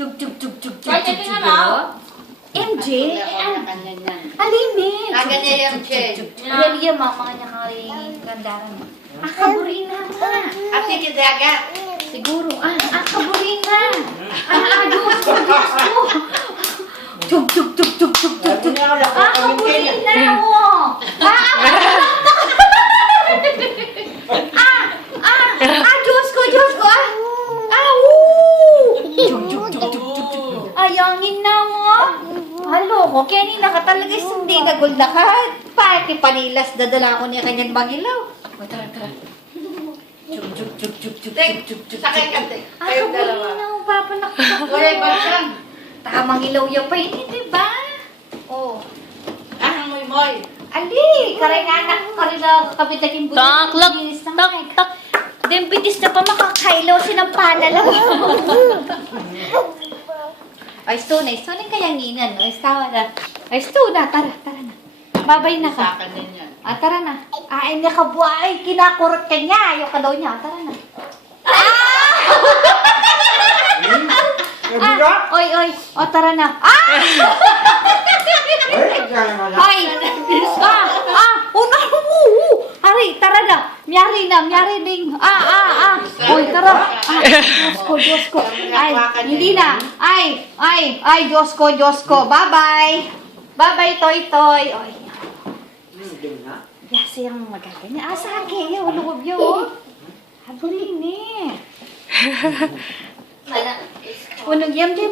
Chug, chug, chug, chug, chug, Ay, chug, ito chug, na, oh. MJ, alimin. Aganya yung check. Yan yung mga niya kandaran. Kaburin na ma. Ate kidagat. Siguro, kaburin na. Diyos ko. Chug, chug, chug, chug, chug, chug, chug. Kaburin na mo. Diyos ko, Chug, chug, chug, chug, chug, chug. Ayangin na mo. Halo ko, kaya ka talaga hindi nagul na ka. Pati panilas, dadala ko niya kanyang bangilaw. Tara, tara. Chug, chug, chug, chug, chug, Tek, chug, chug, sakay ka, chug. Tek. Kaburin Kayong dalawa. na mo, Papa, Wala ba siya? Tamang ilaw yung pa ini, diba? Oh. Ahang moy-moy. Ali, karay nga anak ko rin na kapitakin buti. Tak, tak, tak. Dempitis na pa makakailaw sinampana lang. Ay, stone kaya nginan. Ay, stawa na. Ay, stone na. Tara na. Babay na Sa ka. akin din yan. Tara na. Ay, nakabuhay. Kinakurot ka niya. Ayaw ka daw niya. Tara na. Oy. O, tara na. Ay! Una mo! Ari, tara na! Miyari ning! Oy, tara! Diyos ko! Ay, hindi na! Ay, Diyos ko! Bye-bye! Bye-bye, Toy! Oy. Yasi ang magaganya. Sa akin, ulog yun. Habulin eh. Unog yan, Jay.